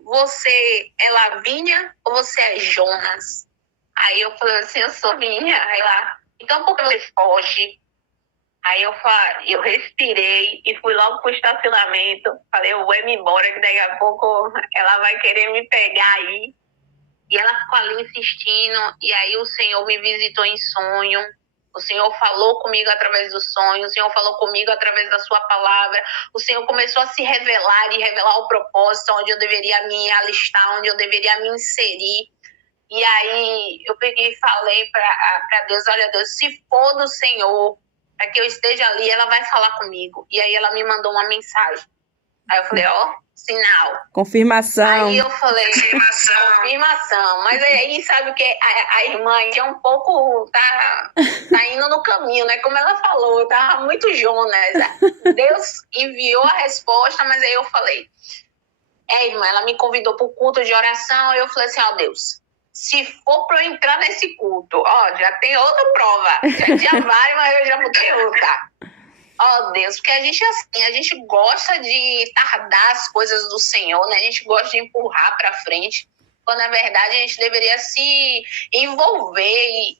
você é Lavínia ou você é Jonas? Aí eu falei assim: eu sou Vinha. Aí lá, então por que você foge? Aí eu respirei e fui logo pro estacionamento. Falei: eu vou me embora, que daqui a pouco ela vai querer me pegar aí. E ela ficou ali insistindo, e aí o Senhor me visitou em sonho. O Senhor falou comigo através do sonho, o Senhor falou comigo através da sua palavra. O Senhor começou a se revelar e revelar o propósito, onde eu deveria me alistar, onde eu deveria me inserir. E aí eu peguei e falei para Deus: olha, Deus, se for do Senhor, para que eu esteja ali, ela vai falar comigo. E aí ela me mandou uma mensagem. Aí eu falei: ó, sinal. Confirmação. Aí eu falei: confirmação. Mas aí, sabe o que? A irmã é um pouco, tá indo no caminho, né? Como ela falou, tava muito Jonas. Deus enviou a resposta, mas aí eu falei: irmã, ela me convidou para o culto de oração. Eu falei assim: ó, Deus, se for para eu entrar nesse culto, ó, já tem outra prova. Já tinha várias, mas eu já botei outra. Ó, Deus, porque a gente gosta de tardar as coisas do Senhor, né? A gente gosta de empurrar para frente, quando na verdade a gente deveria se envolver.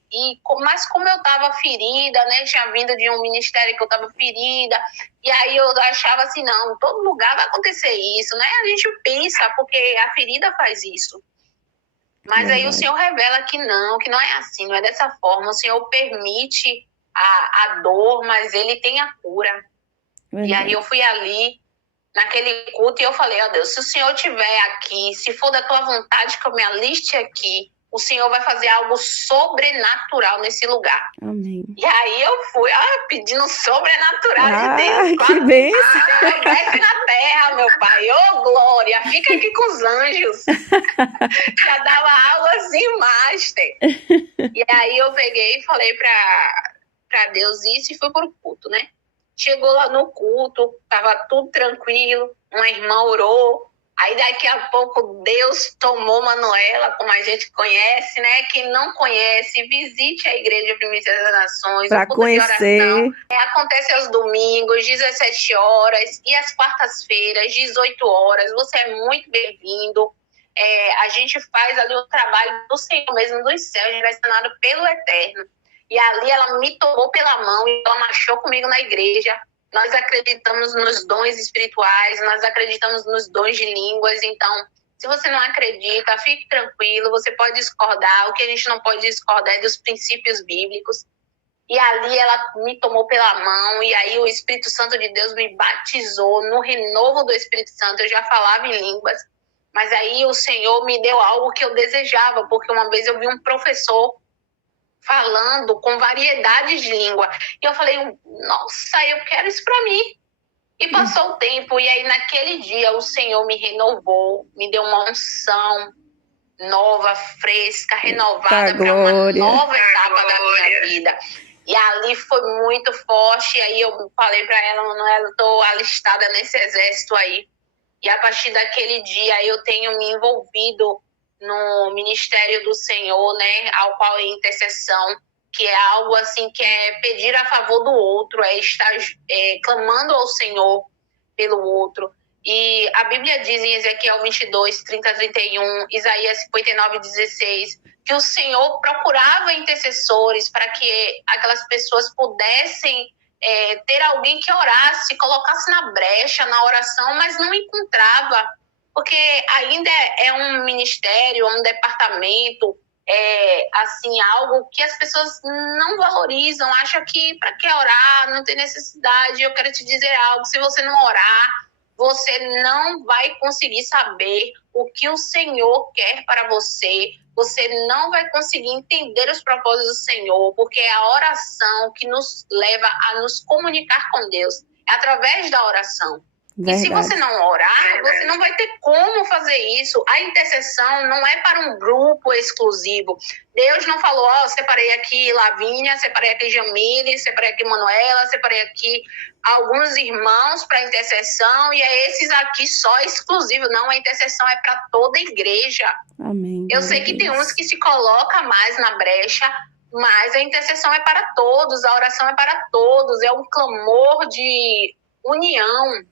Mas como eu estava ferida, né? Tinha vindo de um ministério que eu estava ferida, e aí eu achava assim: não, em todo lugar vai acontecer isso, né? A gente pensa, porque a ferida faz isso. Mas aí o Senhor revela que não é assim, não é dessa forma. O Senhor permite a dor, mas Ele tem a cura. E aí eu fui ali, naquele culto, e eu falei: ó Deus, se o Senhor estiver aqui, se for da Tua vontade que eu me aliste aqui, o Senhor vai fazer algo sobrenatural nesse lugar. Amém. E aí eu fui pedindo sobrenatural de Deus. Que bênção! Desce na terra, meu Pai. Ô, glória! Fica aqui com os anjos. Já dava algo assim, master. E aí eu peguei e falei pra Deus isso e fui pro culto, né? Chegou lá no culto, tava tudo tranquilo. Uma irmã orou. Aí daqui a pouco Deus tomou Manuela, como a gente conhece, né? Quem não conhece, visite a Igreja Primícia das Nações. Para conhecer. Oração. Acontece aos domingos, 17 horas, e às quartas-feiras, 18 horas. Você é muito bem-vindo. A gente faz ali o trabalho do Senhor mesmo dos céus, direcionado pelo Eterno. E ali ela me tomou pela mão e ela marchou comigo na igreja. Nós acreditamos nos dons espirituais, nós acreditamos nos dons de línguas. Então, se você não acredita, fique tranquilo, você pode discordar. O que a gente não pode discordar é dos princípios bíblicos. E ali ela me tomou pela mão, e aí o Espírito Santo de Deus me batizou no renovo do Espírito Santo. Eu já falava em línguas, mas aí o Senhor me deu algo que eu desejava, porque uma vez eu vi um professor falando com variedades de língua. E eu falei, nossa, eu quero isso para mim. E passou o tempo, e aí naquele dia o Senhor me renovou, me deu uma unção nova, fresca, renovada para uma nova etapa da minha vida. E ali foi muito forte, e aí eu falei para ela, Manuela, eu tô alistada nesse exército aí. E a partir daquele dia eu tenho me envolvido no ministério do Senhor, né, ao qual é intercessão, que é algo assim que é pedir a favor do outro, é estar clamando ao Senhor pelo outro. E a Bíblia diz em Ezequiel 22, 30, 31, Isaías 59, 16, que o Senhor procurava intercessores para que aquelas pessoas pudessem ter alguém que orasse, colocasse na brecha, na oração, mas não encontrava, porque ainda é um ministério, um departamento, assim, algo que as pessoas não valorizam, acham que para que orar, não tem necessidade. Eu quero te dizer algo, se você não orar, você não vai conseguir saber o que o Senhor quer para você, você não vai conseguir entender os propósitos do Senhor, porque é a oração que nos leva a nos comunicar com Deus, é através da oração. Verdade. E se você não orar, você não vai ter como fazer isso. A intercessão não é para um grupo exclusivo. Deus não falou, separei aqui Lavínia, separei aqui Jamile, separei aqui Manuela, separei aqui alguns irmãos para intercessão, e é esses aqui só exclusivo. Não, a intercessão é para toda a igreja. Amém. Eu sei que tem uns que se colocam mais na brecha, mas a intercessão é para todos, a oração é para todos, é um clamor de união.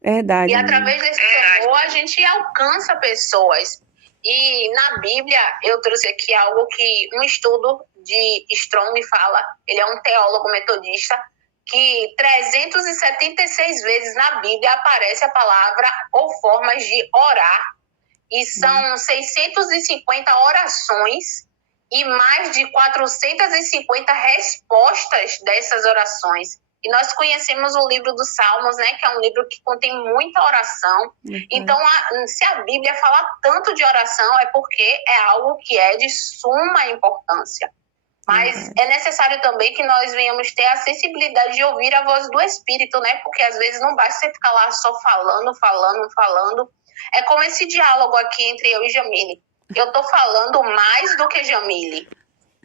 Verdade. E através desse clamor a gente alcança pessoas. E na Bíblia eu trouxe aqui algo que um estudo de Strong fala, ele é um teólogo metodista, que 376 vezes na Bíblia aparece a palavra ou formas de orar. E são 650 orações e mais de 450 respostas dessas orações. E nós conhecemos o livro dos Salmos, né, que é um livro que contém muita oração. Então, se a Bíblia fala tanto de oração, é porque é algo que é de suma importância. Mas é necessário também que nós venhamos ter a sensibilidade de ouvir a voz do Espírito, né? Porque às vezes não basta você ficar lá só falando. É como esse diálogo aqui entre eu e Jamile. Eu estou falando mais do que Jamile.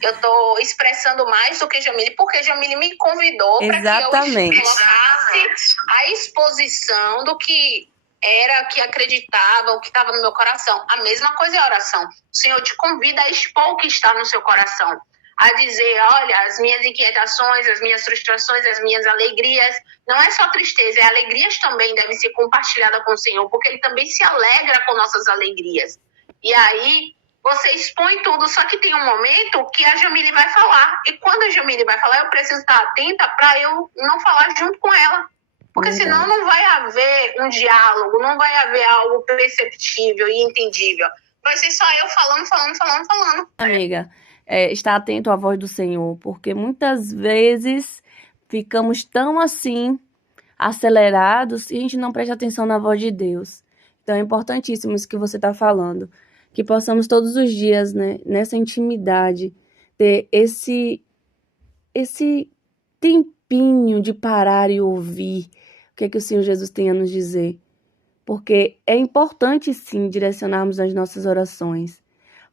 Eu estou expressando mais do que Jamile, porque Jamile me convidou para que eu colocasse a exposição do que era, que acreditava, o que estava no meu coração. A mesma coisa é a oração. O Senhor te convida a expor o que está no seu coração. A dizer, olha, as minhas inquietações, as minhas frustrações, as minhas alegrias. Não é só tristeza, alegrias também devem ser compartilhadas com o Senhor, porque Ele também se alegra com nossas alegrias. E aí você expõe tudo, só que tem um momento que a Jamile vai falar. E quando a Jamile vai falar, eu preciso estar atenta para eu não falar junto com ela. Porque senão não vai haver um diálogo, não vai haver algo perceptível e entendível. Vai ser só eu falando. Amiga, estar atento à voz do Senhor, porque muitas vezes ficamos tão assim, acelerados, e a gente não presta atenção na voz de Deus. Então é importantíssimo isso que você está falando. Que possamos todos os dias, né, nessa intimidade, ter esse tempinho de parar e ouvir o que é que o Senhor Jesus tem a nos dizer. Porque é importante, sim, direcionarmos as nossas orações,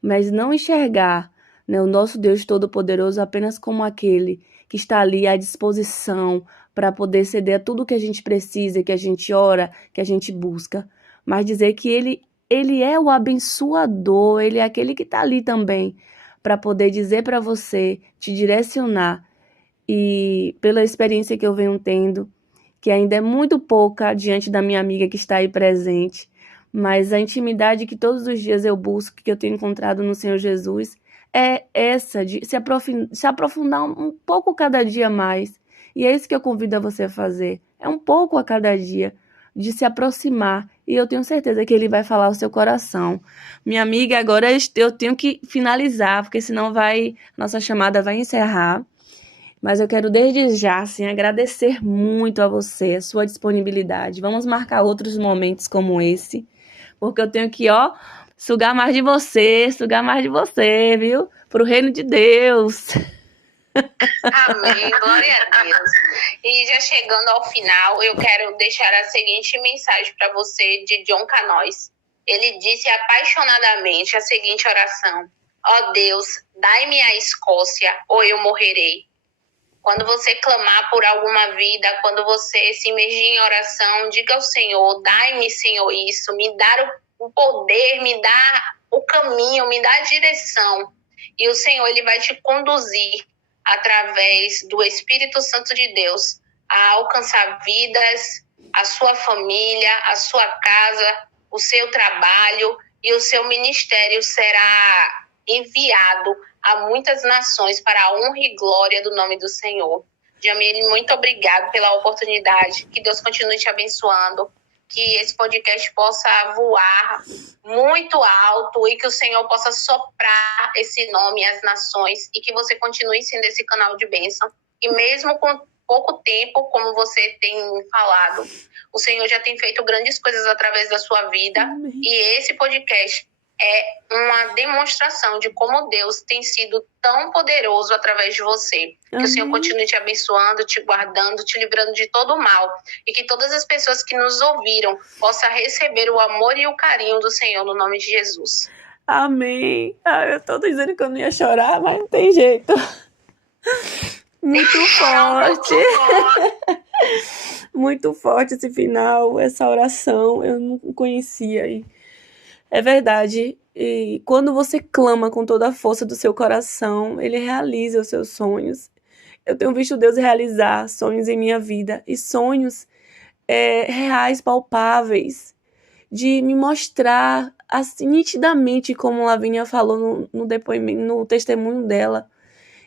mas não enxergar, né, o nosso Deus Todo-Poderoso apenas como aquele que está ali à disposição para poder ceder a tudo que a gente precisa, que a gente ora, que a gente busca, mas dizer que Ele é o abençoador, Ele é aquele que está ali também para poder dizer para você, te direcionar. E pela experiência que eu venho tendo, que ainda é muito pouca diante da minha amiga que está aí presente, mas a intimidade que todos os dias eu busco, que eu tenho encontrado no Senhor Jesus, é essa de se aprofundar um pouco cada dia mais. E é isso que eu convido a você a fazer. É um pouco a cada dia, de se aproximar. E eu tenho certeza que Ele vai falar ao seu coração. Minha amiga, agora eu tenho que finalizar, porque senão nossa chamada vai encerrar. Mas eu quero desde já, assim, agradecer muito a você, a sua disponibilidade. Vamos marcar outros momentos como esse, porque eu tenho que, sugar mais de você, viu? Pro reino de Deus. Amém, glória a Deus. E já chegando ao final, eu quero deixar a seguinte mensagem para você de John Canoes. Ele disse apaixonadamente a seguinte oração: ó Deus, dai-me a Escócia ou eu morrerei. Quando você clamar por alguma vida, quando você se imergir em oração, diga ao Senhor: dai-me, Senhor, isso, me dá o poder, me dá o caminho, me dá a direção. E o Senhor, ele vai te conduzir através do Espírito Santo de Deus a alcançar vidas, a sua família, a sua casa, o seu trabalho, e o seu ministério será enviado a muitas nações para a honra e glória do nome do Senhor. Jamile, muito obrigado pela oportunidade. Que Deus continue te abençoando. Que esse podcast possa voar muito alto e que o Senhor possa soprar esse nome às nações e que você continue sendo esse canal de bênção. E mesmo com pouco tempo, como você tem falado, o Senhor já tem feito grandes coisas através da sua vida. Amém. E esse podcast é uma demonstração de como Deus tem sido tão poderoso através de você. Amém. Que o Senhor continue te abençoando, te guardando, te livrando de todo o mal. E que todas as pessoas que nos ouviram possam receber o amor e o carinho do Senhor no nome de Jesus. Amém. Eu tô dizendo que eu não ia chorar, mas não tem jeito. Muito forte. Muito forte esse final, essa oração. Eu não conhecia aí. É verdade, e quando você clama com toda a força do seu coração, ele realiza os seus sonhos. Eu tenho visto Deus realizar sonhos em minha vida, e sonhos reais, palpáveis, de me mostrar assim nitidamente, como Lavínia falou no depoimento, no testemunho dela,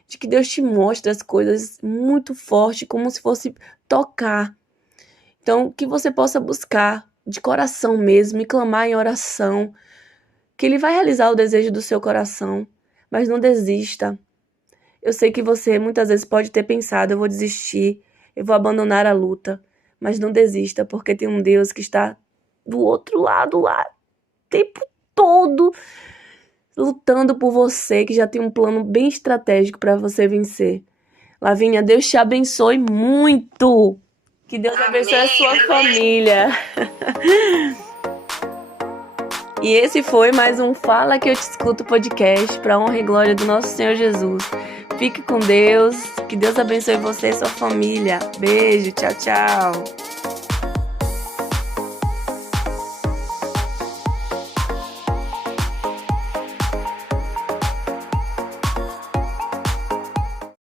de que Deus te mostra as coisas muito forte, como se fosse tocar. Então, que você possa buscar de coração mesmo e clamar em oração, que ele vai realizar o desejo do seu coração, mas não desista. Eu sei que você muitas vezes pode ter pensado: eu vou desistir, eu vou abandonar a luta, mas não desista, porque tem um Deus que está do outro lado lá, o tempo todo, lutando por você, que já tem um plano bem estratégico para você vencer. Lavínia, Deus te abençoe muito. Que Deus abençoe a sua família. E esse foi mais um Fala Que Eu Te Escuto podcast, para honra e glória do nosso Senhor Jesus. Fique com Deus. Que Deus abençoe você e sua família. Beijo, tchau, tchau.